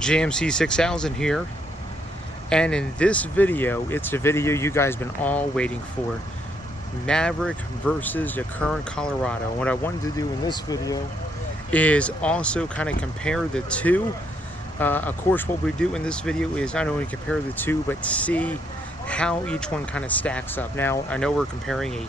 GMC 6000 here, and in this video, it's the video you guys been all waiting for. Maverick versus the current Colorado. What I wanted to do in this video is also kind of compare the two. Of course, what we do in this video is not only compare the two, but see how each one kind of stacks up. Now, I know we're comparing a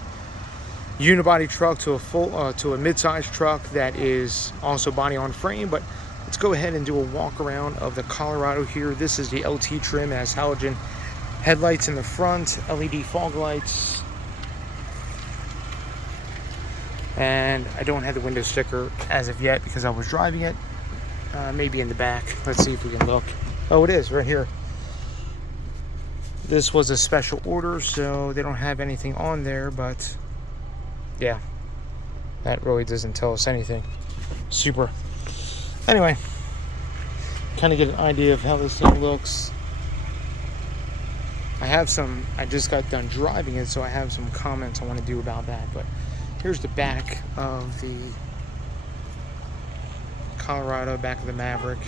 unibody truck to a mid-size truck that is also body on frame, but let's go ahead and do a walk around of the Colorado here. This is the LT trim. It has halogen headlights in the front, LED fog lights, and I don't have the window sticker as of yet because I was driving it. Maybe in the back. Let's see if we can look. Oh, it is right here. This was a special order, so they don't have anything on there, but yeah, that really doesn't tell us anything. Super. Anyway, kind of get an idea of how this thing looks. I just got done driving it, so I have some comments I want to do about that, but here's the back of the Colorado, back of the Maverick.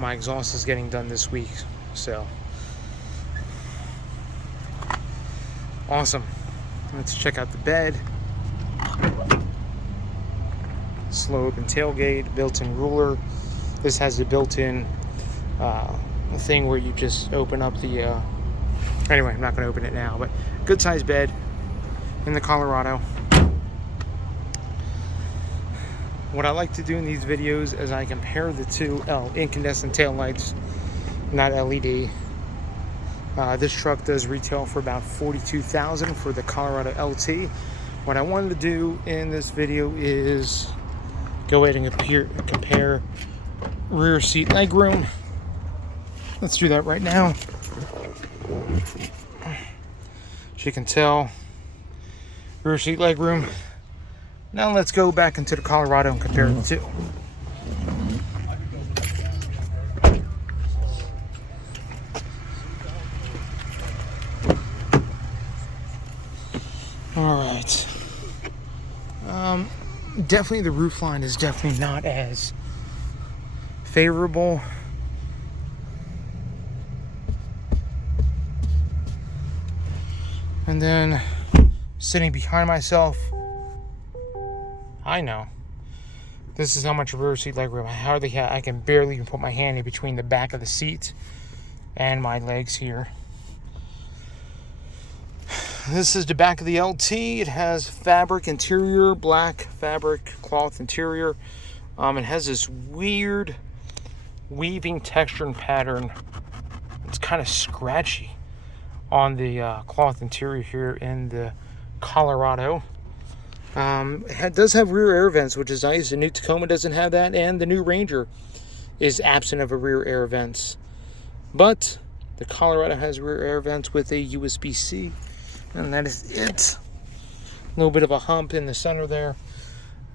My exhaust is getting done this week, so awesome. Let's check out the bed. Slow open tailgate, built-in ruler. This has the built-in thing where you just open up the anyway, I'm not going to open it now, but good sized bed in the Colorado. What I like to do in these videos is I compare the two incandescent tail lights, not LED. This truck does retail for about $42,000 for the Colorado LT. What I wanted to do in this video is go ahead and compare rear seat legroom. Let's do that right now. As you can tell, rear seat legroom. Now let's go back into the Colorado and compare the two. All right. Definitely the roof line is definitely not as favorable. And then sitting behind myself, I know. This is how much rear seat legroom. I can barely even put my hand in between the back of the seat and my legs here. This is the back of the LT. It has fabric interior, black fabric cloth interior. It has this weird weaving texture and pattern. It's kind of scratchy on the cloth interior here in the Colorado. It does have rear air vents, which is nice. The new Tacoma doesn't have that, and the new Ranger is absent of a rear air vents. But the Colorado has rear air vents with a USB-C, and that is it. A little bit of a hump in the center there,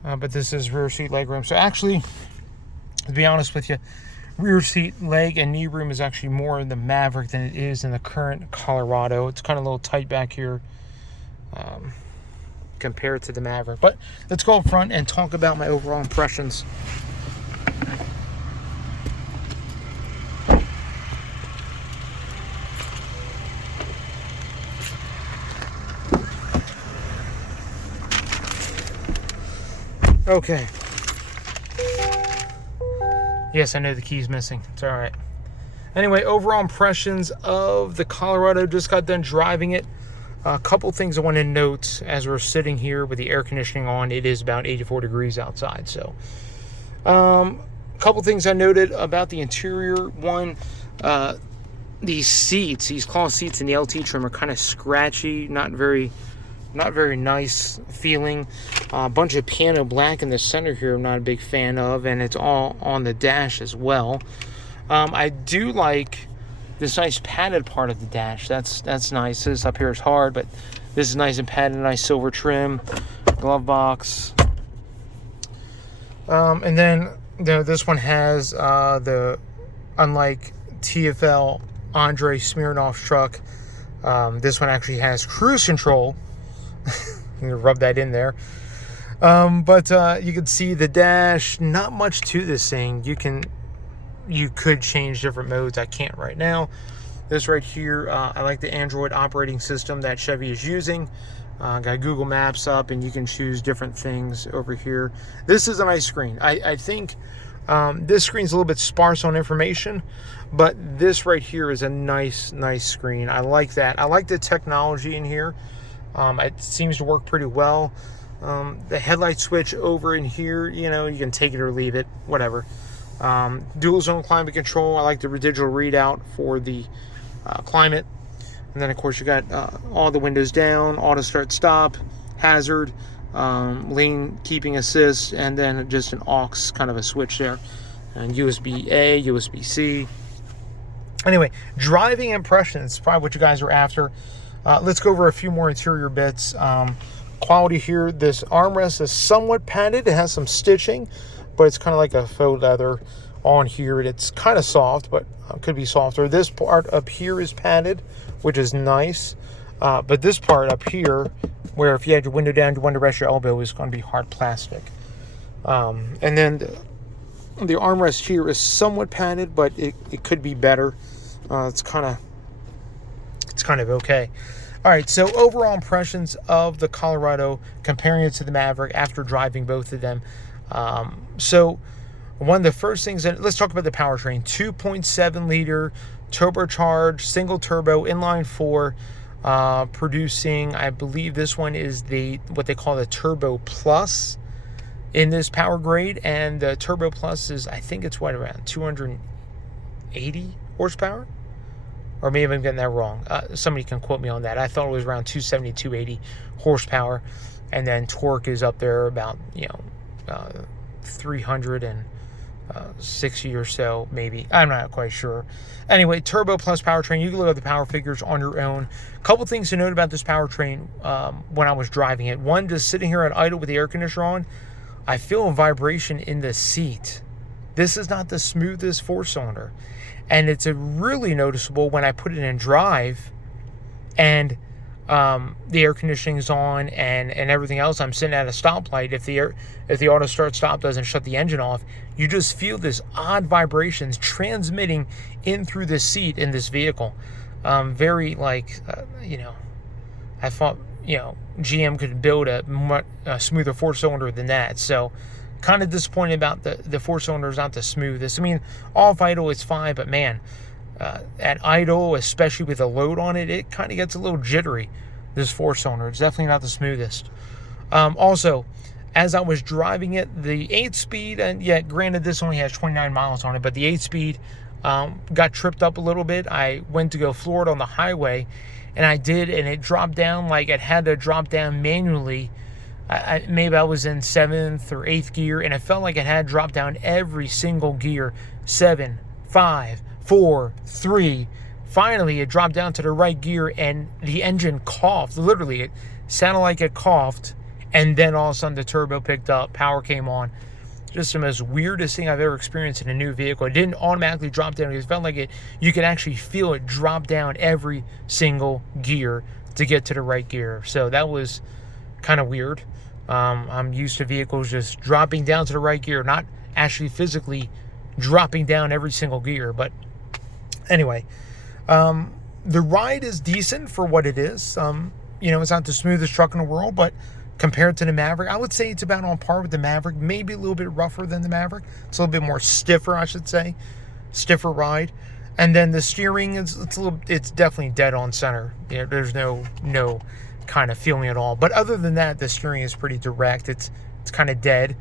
but this is rear seat leg room. So actually, to be honest with you, rear seat leg and knee room is actually more in the Maverick than it is in the current Colorado. It's kind of a little tight back here. Compared to the Maverick. But let's go up front and talk about my overall impressions. Okay. Yes, I know the key's missing. It's all right. Anyway, overall impressions of the Colorado. Just got done driving it. A couple things I want to note as we're sitting here with the air conditioning on. It is about 84 degrees outside. So, a couple things I noted about the interior. One, these seats, these cloth seats in the LT trim are kind of scratchy, not very nice feeling. A bunch of piano black in the center here I'm not a big fan of, and it's all on the dash as well. I do like this nice padded part of the dash. That's nice. This up here is hard, but this is nice and padded, nice silver trim, glove box. And then this one has the, unlike TFL Andre Smirnoff's truck, this one actually has cruise control. I'm gonna rub that in there. But you can see the dash, not much to this thing. You could change different modes. I can't right now. This right here, I like the Android operating system that Chevy is using. Got Google Maps up, and you can choose different things over here. This is a nice screen. I think this screen's a little bit sparse on information, but this right here is a nice screen. I like that. I like the technology in here. It seems to work pretty well. The headlight switch over in here, you know, you can take it or leave it, whatever. Dual zone climate control. I like the digital readout for the climate. And then, of course, you got all the windows down, auto start stop, hazard, lane keeping assist, and then just an aux kind of a switch there. And USB-A, USB-C. Anyway, driving impressions, probably what you guys are after. Let's go over a few more interior bits. Quality here, this armrest is somewhat padded. It has some stitching, but it's kind of like a faux leather on here. It's kind of soft, but could be softer. This part up here is padded, which is nice. But this part up here, where if you had your window down, your window rest your elbow, is going to be hard plastic. And then the armrest here is somewhat padded, but it could be better. It's kind of okay. All right, so overall impressions of the Colorado, comparing it to the Maverick after driving both of them. So one of the first things, let's talk about the powertrain. 2.7 liter turbocharged single turbo inline four, producing, I believe this one is what they call the Turbo Plus in this power grade, and the Turbo Plus is, I think it's what, around 280 horsepower. Or maybe I'm getting that wrong. Somebody can quote me on that. I thought it was around 270, 280 horsepower. And then torque is up there about, 360 or so, maybe. I'm not quite sure. Anyway, Turbo Plus powertrain. You can look at the power figures on your own. A couple things to note about this powertrain when I was driving it. One, just sitting here at idle with the air conditioner on, I feel a vibration in the seat. This is not the smoothest four-cylinder. And it's really noticeable when I put it in drive and the air conditioning is on and everything else. I'm sitting at a stoplight. If the auto start stop doesn't shut the engine off, you just feel this odd vibrations transmitting in through the seat in this vehicle. Very like, I thought, GM could build a smoother four-cylinder than that. So kind of disappointed about the four-cylinder is not the smoothest. I mean, off idle it's fine, but man, at idle, especially with a load on it, it kind of gets a little jittery, this four-cylinder. It's definitely not the smoothest. Also, as I was driving it, the 8-speed, and yeah, granted this only has 29 miles on it, but the 8-speed got tripped up a little bit. I went to go floor it on the highway, and I did, and it dropped down like it had to drop down manually. Maybe I was in 7th or 8th gear, and it felt like it had dropped down every single gear. 7, 5, 4, 3. Finally, it dropped down to the right gear, and the engine coughed. Literally, it sounded like it coughed, and then all of a sudden the turbo picked up, power came on. Just the most weirdest thing I've ever experienced in a new vehicle. It didn't automatically drop down. It felt like you could actually feel it drop down every single gear to get to the right gear. So that was kind of weird. I'm used to vehicles just dropping down to the right gear, not actually physically dropping down every single gear. But anyway, the ride is decent for what it is. It's not the smoothest truck in the world, but compared to the Maverick, I would say it's about on par with the Maverick, maybe a little bit rougher than the Maverick. It's a little bit more stiffer, I should say, stiffer ride. And then the steering it's definitely dead on center. There's no kind of feeling at all. But other than that, the steering is pretty direct. It's kind of dead.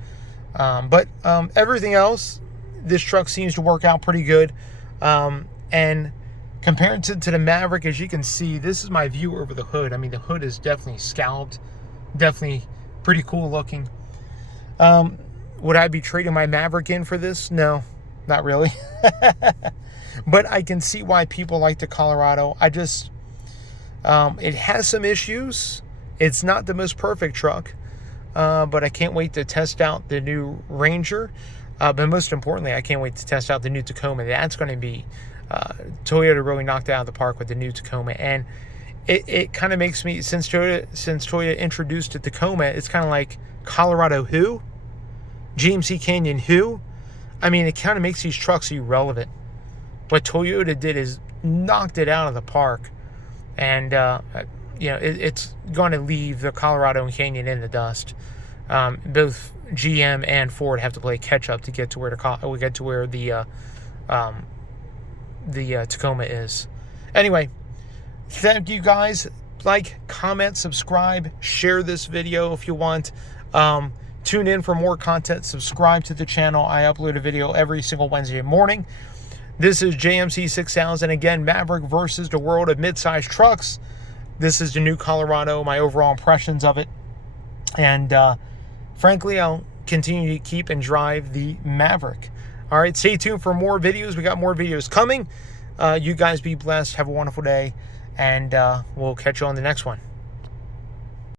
But everything else, this truck seems to work out pretty good. And compared to the Maverick, as you can see, this is my view over the hood. I mean, the hood is definitely scalloped, definitely pretty cool looking. Would I be trading my Maverick in for this? No, not really. But I can see why people like the Colorado. It has some issues. It's not the most perfect truck, but I can't wait to test out the new Ranger. But most importantly, I can't wait to test out the new Tacoma. That's going to be Toyota really knocked it out of the park with the new Tacoma. And it kind of makes me, since Toyota introduced the Tacoma, it's kind of like Colorado who? GMC Canyon who? I mean, it kind of makes these trucks irrelevant. What Toyota did is knocked it out of the park. And, it's going to leave the Colorado and Canyon in the dust. Both GM and Ford have to play catch up to get to where the Tacoma is. Anyway, thank you guys. Like, comment, subscribe, share this video if you want. Tune in for more content. Subscribe to the channel. I upload a video every single Wednesday morning. This is JMC 6000. Again, Maverick versus the World of Midsize Trucks. This is the new Colorado, my overall impressions of it. And frankly, I'll continue to keep and drive the Maverick. All right, stay tuned for more videos. We got more videos coming. You guys be blessed. Have a wonderful day. And we'll catch you on the next one.